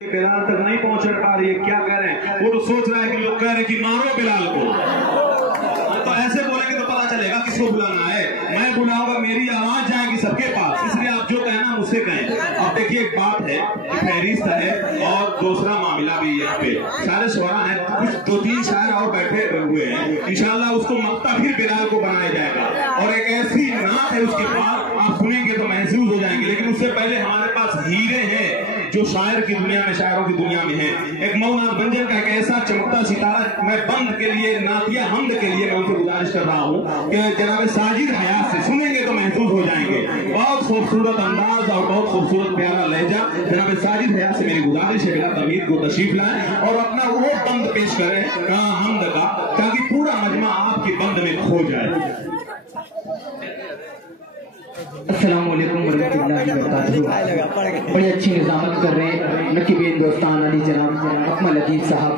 बिलाल तक नहीं पहुंच पा रही है, क्या कह रहे हैं? वो तो सोच रहा है कि लोग कह रहे हैं कि मारो बिलाल को, तो ऐसे बोलेंगे तो पता चलेगा किसको बुलाना है। मैं बुलाऊंगा, मेरी आवाज जाएगी सबके पास, इसलिए आप जो कहना मुझसे कहें। अब देखिए एक बात है कि फहरिस्त है और दूसरा मामला भी यहाँ पे सारे शुरा हैं, कुछ 2-3 शायर और बैठे हुए हैं, इंशाल्लाह उसको मक्ता फिर बिलाल को बनाया जाएगा और एक ऐसी नात है उसके पास, आप सुनेंगे तो महसूस हो जाएंगे। लेकिन उससे पहले हमारे पास हीरे हैं जो शायर की दुनिया में, शायरों की दुनिया में है। एक मौलाना बंजर का एक ऐसा चमकता सितारा, मैं बंद के लिए, नातिया हमद के लिए मैं उनसे गुजारिश कर रहा हूँ कि जनाब साजिद हयात से सुनेंगे तो महसूस हो जाएंगे। बहुत खूबसूरत अंदाज और बहुत खूबसूरत प्यारा लहजा, जनाब साजिद हयात से मेरी गुजारिश है बिला तमीद को तशरीफ लाएं और अपना वो बंद पेश करें हमद का, ताकि पूरा मजमा आपकी बंद में खो जाए। अस्सलाम वालेकुम वरहमतुल्लाहि वबरकातुहू। बड़ी अच्छी निजामत कर रहे हैं नकीबीन दोस्तान अली जनाब अकमल अदीब साहब।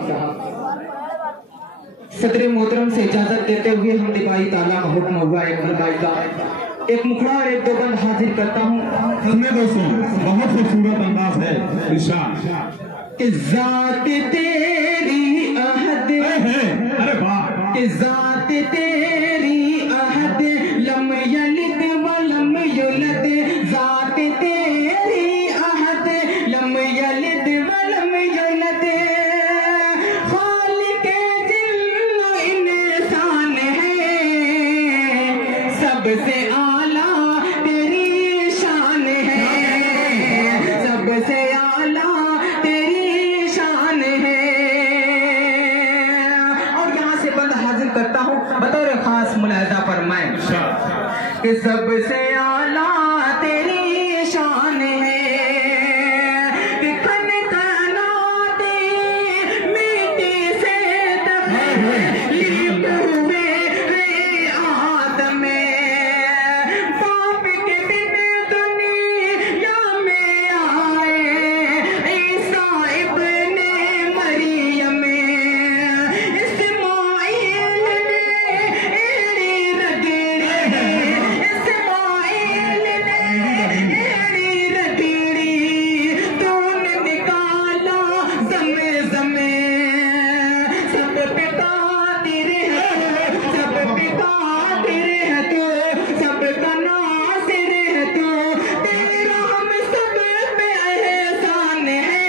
सदर मोहतरम से इजाजत देते हुए हम दिवाई ताला का हुक्म हुआ एक बंदाई का, एक मुखड़ा और एक दो बंद हाजिर करता हूँ। सुनिए दोस्तों, बहुत खूबसूरत अंदाज है इरशाद। इज़्ज़त तेरी अहद, अरे वाह, इज़्ज़त तेरी अहद, लम यलिद वलम युलद, ज़ात तेरी अहद, लम यलिद वलम युलद, खालिक़े जिन्न इंसान है, सबसे आला तेरी शान है, सबसे आला तेरी शान है। और यहाँ से बंद हाजिर करता हूँ बतौर खास मुलाहिजा पर मैं कि सबसे आला तेरी शान है, कि खन खनाते मिट्टी से लिप हुए रे आदम, पाप के बिन दुनिया में आए ईसा इब्ने मरियम, इस्माइल ने एड़ी रगड़ी, इस्माइल ने एड़ी रगड़ी, तूने निकाला ज़मे ज़मे, सब पे कादिर है, सब पे कादिर है तू, सब का नासिर है तू, तेरा हम सब पे एहसान है,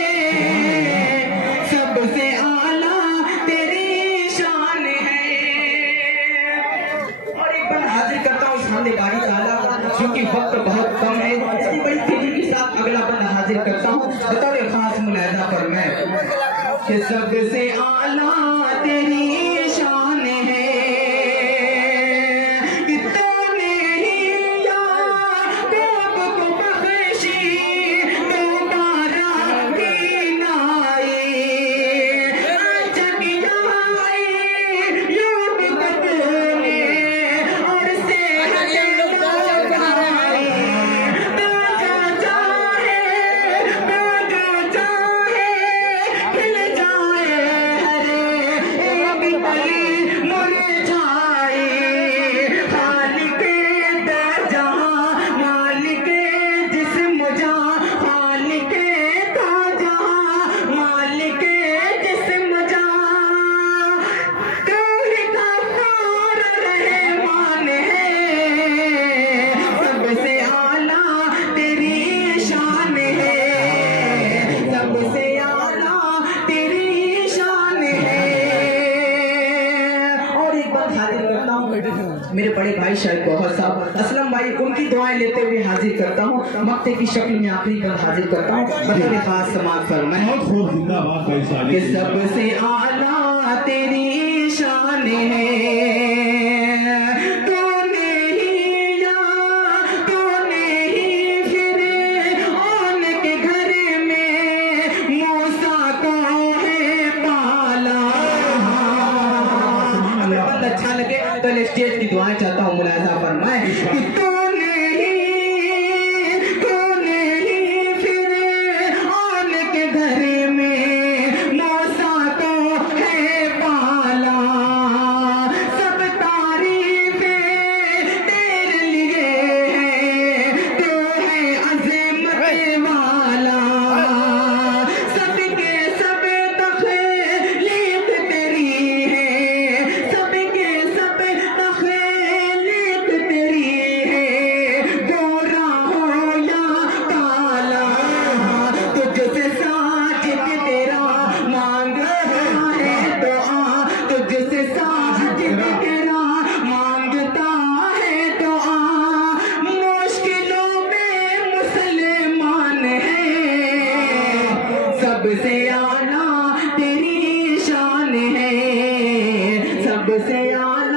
सबसे आला तेरी शान है। और एक बार हाजिर करता हूँ सामने बारी ताला, क्योंकि वक्त बहुत कम है, इसलिए बड़ी तेजी के साथ अगला बंदा हाजिर करता हूँ बतौर खास मुलाहिजा पर मैं कि सबसे आला तेरी शान है, कि तूने ही याकूब को बख्शी दोबारा की नाई, जगियाई यूब को तूने और सेहत लगाई, ताजा चाहे खिल जाए हरे एक कली मुरझाए, खालिक़े दे जहां मालिके जिस्म जहां, खालिक़े का जहां मालिके जिस्म जहां, तू ही गफ्फार रहमान है, सबसे आला तेरी शान है, सबसे आला तेरी शान है। और एक बात हाजिर करता हूँ मेरे बड़े भाई शायद गौहर साहब असलम भाई, उनकी दुआएं लेते हुए हाजिर करता हूँ, मक्ते की शक्ल में आखिरी बार हाजिर करता हूँ बतौर खास समाज फरमाएं कि सबसे आला तेरी शान है, तूने ही फिर औन के घर में मूसा को है पाला। बहुत अच्छा लगे तो स्टेज की दुआएं चाहता हूँ मुलाहिजा फरमाएं कि तूने ही फिर औन के घर में मूसा को है पाला, सब तारीफें तेरे लिए है, तू है अज़मत वाला, सब है